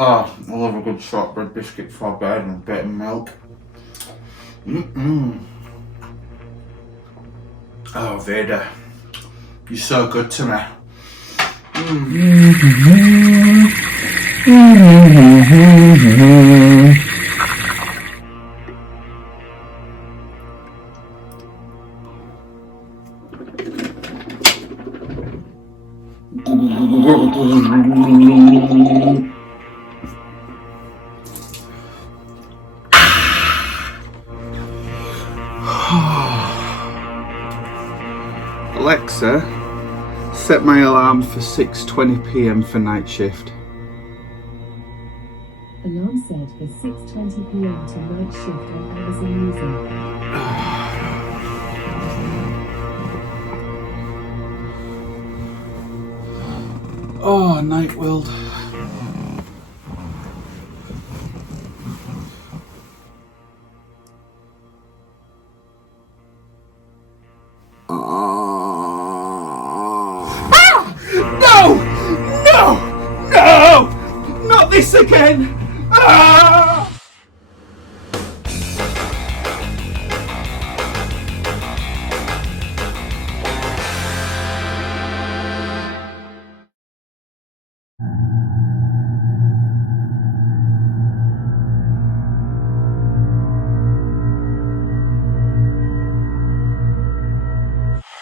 Oh, I love a good shortbread biscuit for bed and a bit of milk. Oh, Vader, you're so good to me. Alexa, set my alarm for 6:20 p.m. for night shift. Alarm set for 6:20 p.m. to night shift on Amazon Music. Oh, Night World. No! Not this again! Ah!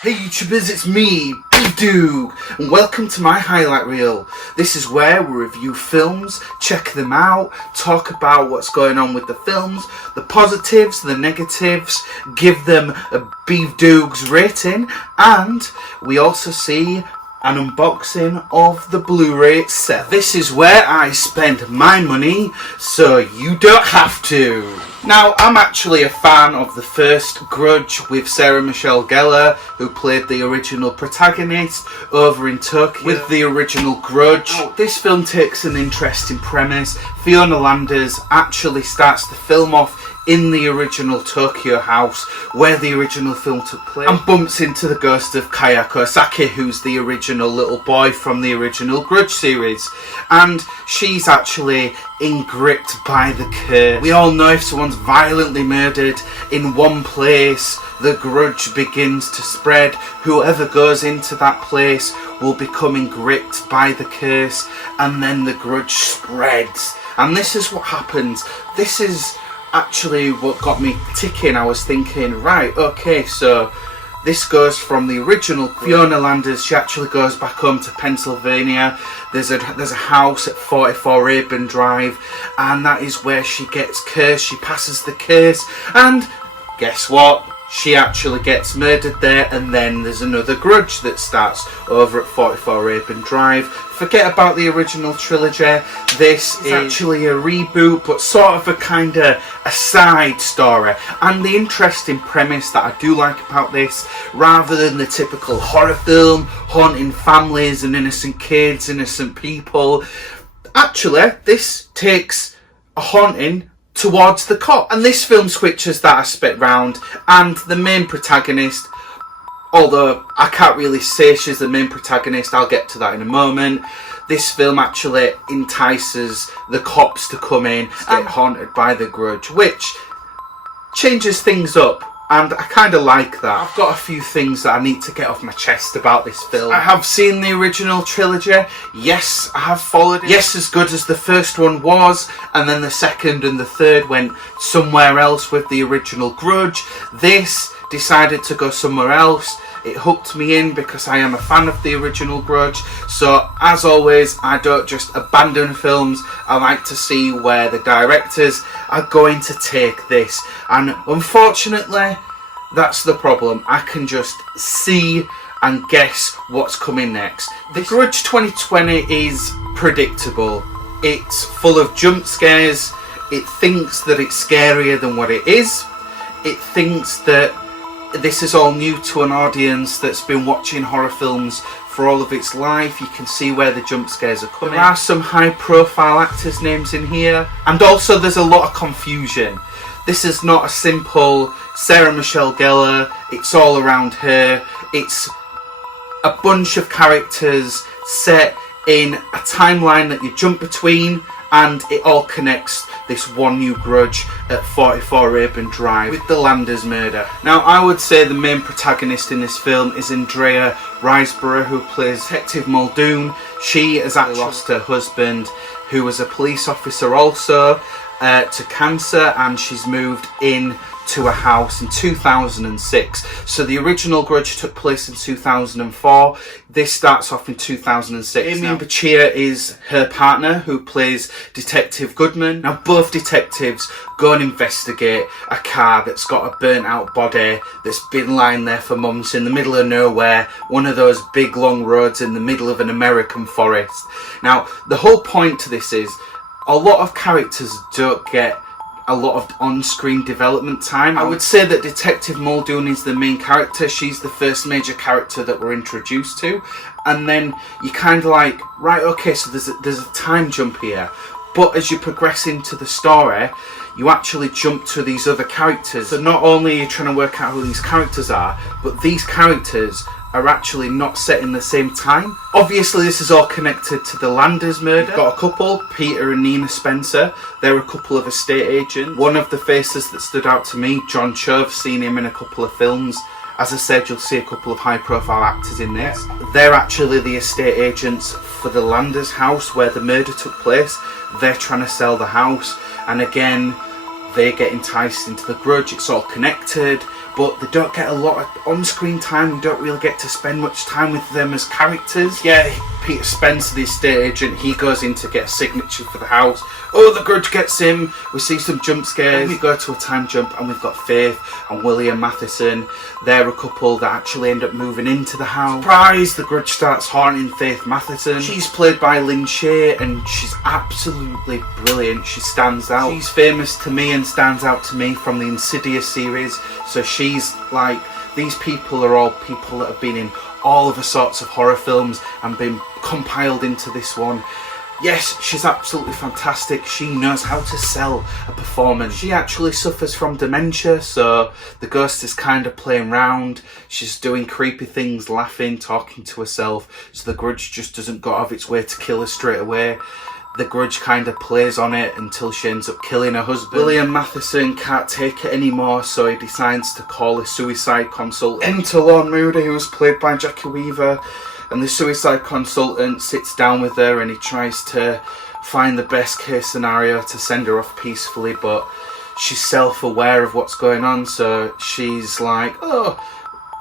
Hey YouTubers, it's me, BeevDawg, and welcome to my highlight reel. This is where we review films, check them out, talk about what's going on with the films, the positives, the negatives, give them a BeevDawg's rating, and we also see an unboxing of the Blu Ray itself. This is where I spend my money, so you don't have to. Now, I'm actually a fan of the first Grudge with Sarah Michelle Gellar, who played the original protagonist over in Tokyo with the original Grudge. This film takes an interesting premise. Fiona Landers actually starts the film off in the original Tokyo house where the original film took place and bumps into the ghost of Kayako Saki, who's the original little boy from the original Grudge series, and she's actually engripped by the curse. We all know if someone's violently murdered in one place, the grudge begins to spread. Whoever goes into that place will become engripped by the curse, and then the grudge spreads. And this is what happens. This is actually what got me ticking. I was thinking, right, okay, so this goes from the original Fiona Landers. She actually goes back home to Pennsylvania. There's a house at 44 Rabin Drive, and that is where she gets cursed. She passes the curse, and guess what? She actually gets murdered there, and then there's another grudge that starts over at 44 Rabin Drive. Forget about the original trilogy. This is actually a reboot, but sort of a kind of a side story. And the interesting premise that I do like about this, rather than the typical horror film haunting families and innocent kids, innocent people, actually this takes a haunting towards the cop. And this film switches that aspect round, and the main protagonist, although I can't really say she's the main protagonist, I'll get to that in a moment, this film actually entices the cops to come in and get haunted by the grudge, which changes things up, and I kind of like that. I've got a few things that I need to get off my chest about this film. I have seen the original trilogy. Yes, I have followed it. Yes, as good as the first one was, and then the second and the third went somewhere else with the original Grudge. This decided to go somewhere else. It hooked me in because I am a fan of the original Grudge. So, as always, I don't just abandon films. I like to see where the directors are going to take this. And unfortunately, that's the problem. I can just see and guess what's coming next. The Grudge 2020 is predictable. It's full of jump scares. It thinks that it's scarier than what it is. It thinks that this is all new to an audience that's been watching horror films for all of its life. You can see where the jump scares are coming. There are some high profile actors' names in here, and also there's a lot of confusion. This is not a simple Sarah Michelle Gellar, it's all around her. It's a bunch of characters set in a timeline that you jump between, and it all connects this one new grudge at 44 Raeburn Drive with the Landers murder. Now, I would say the main protagonist in this film is Andrea Riseborough, who plays Detective Muldoon. She has actually lost her husband, who was a police officer also, to cancer, and she's moved in to a house in 2006. So the original Grudge took place in 2004. This starts off in 2006. Demián Bichir is her partner, who plays Detective Goodman. Now, both detectives go and investigate a car that's got a burnt out body that's been lying there for months in the middle of nowhere, one of those big long roads in the middle of an American forest. Now, the whole point to this is a lot of characters don't get a lot of on-screen development time. I would say that Detective Muldoon is the main character. She's the first major character that we're introduced to, and then you kind of like, right, okay, so there's a time jump here, but as you progress into the story, you actually jump to these other characters. So not only are you trying to work out who these characters are, but these characters are actually not set in the same time. Obviously, this is all connected to the Landers murder. You've got a couple, Peter and Nina Spencer. They're a couple of estate agents. One of the faces that stood out to me, John Cho, I've seen him in a couple of films. As I said, you'll see a couple of high-profile actors in this. They're actually the estate agents for the Landers house where the murder took place. They're trying to sell the house, and again, they get enticed into the grudge. It's all connected, but they don't get a lot of on-screen time. We don't really get to spend much time with them as characters. Yeah, Peter Spencer, the estate agent, he goes in to get a signature for the house. Oh, the grudge gets him. We see some jump scares. We go to a time jump, and we've got Faith and William Matheson. They're a couple that actually end up moving into the house. Surprise! The grudge starts haunting Faith Matheson. She's played by Shaye, and she's absolutely brilliant. She stands out. She's famous to me and stands out to me from the Insidious series. So she's like, these people are all people that have been in all of the sorts of horror films and been compiled into this one. Yes, she's absolutely fantastic. She knows how to sell a performance. She actually suffers from dementia, so the ghost is kind of playing round. She's doing creepy things, laughing, talking to herself, so the grudge just doesn't go out of its way to kill her straight away. The grudge kind of plays on it until she ends up killing her husband. William Matheson can't take it anymore, so he decides to call a suicide consultant. Enter Lorne Moody, who was played by Jacki Weaver, and the suicide consultant sits down with her and he tries to find the best case scenario to send her off peacefully, but she's self-aware of what's going on, so she's like, oh,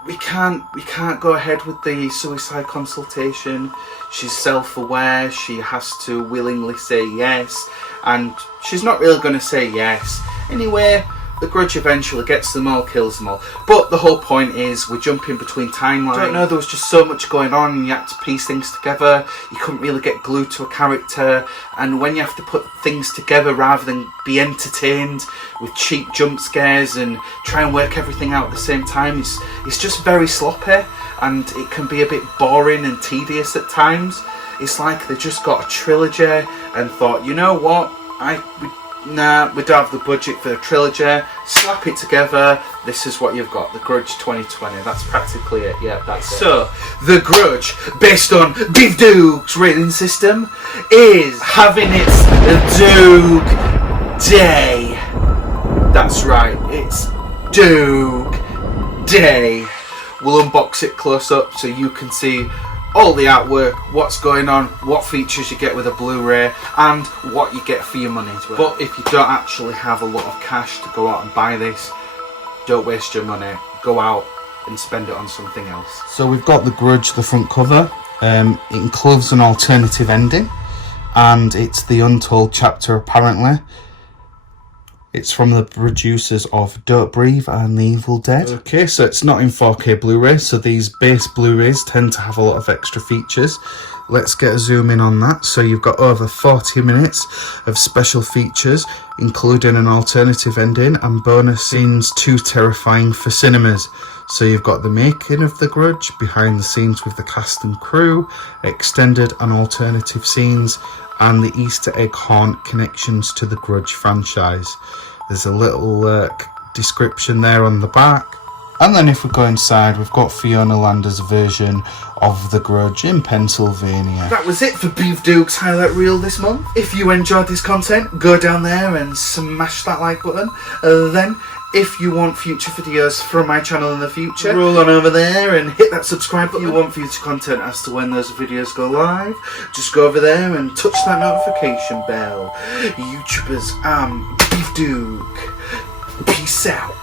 we can't go ahead with the suicide consultation. She's self-aware, she has to willingly say yes, and she's not really going to say yes. Anyway, the grudge eventually gets them all, kills them all. But the whole point is, we're jumping between timelines. I don't know, there was just so much going on and you had to piece things together. You couldn't really get glued to a character, and when you have to put things together rather than be entertained with cheap jump scares and try and work everything out at the same time, it's just very sloppy, and it can be a bit boring and tedious at times. It's like they just got a trilogy and thought, you know what, nah, we don't have the budget for the trilogy, slap it together, this is what you've got, The Grudge 2020, that's practically it, yeah, that's it. So, The Grudge, based on BeevDawg's rating system, is having its Dawg Day. That's right, it's Dawg Day. We'll unbox it close up so you can see all the artwork, what's going on, what features you get with a Blu Ray, and what you get for your money as well. But if you don't actually have a lot of cash to go out and buy this, don't waste your money. Go out and spend it on something else. So we've got The Grudge, the front cover. It includes an alternative ending, and it's the Untold chapter apparently. It's from the producers of Don't Breathe and The Evil Dead. Okay, so it's not in 4K Blu-ray, so these base Blu-rays tend to have a lot of extra features. Let's get a zoom in on that. So you've got over 40 minutes of special features, including an alternative ending and bonus scenes too terrifying for cinemas. So you've got the making of The Grudge, behind the scenes with the cast and crew, extended and alternative scenes, and the Easter egg haunt connections to the Grudge franchise. There's a little description there on the back. And then if we go inside, we've got Fiona Lander's version of The Grudge in Pennsylvania. That was it for BeevDawg's highlight reel this month. If you enjoyed this content, go down there and smash that like button. Then, if you want future videos from my channel in the future, roll on over there and hit that subscribe button. If you want future content as to when those videos go live, just go over there and touch that notification bell. YouTubers, BeevDawg. Peace out.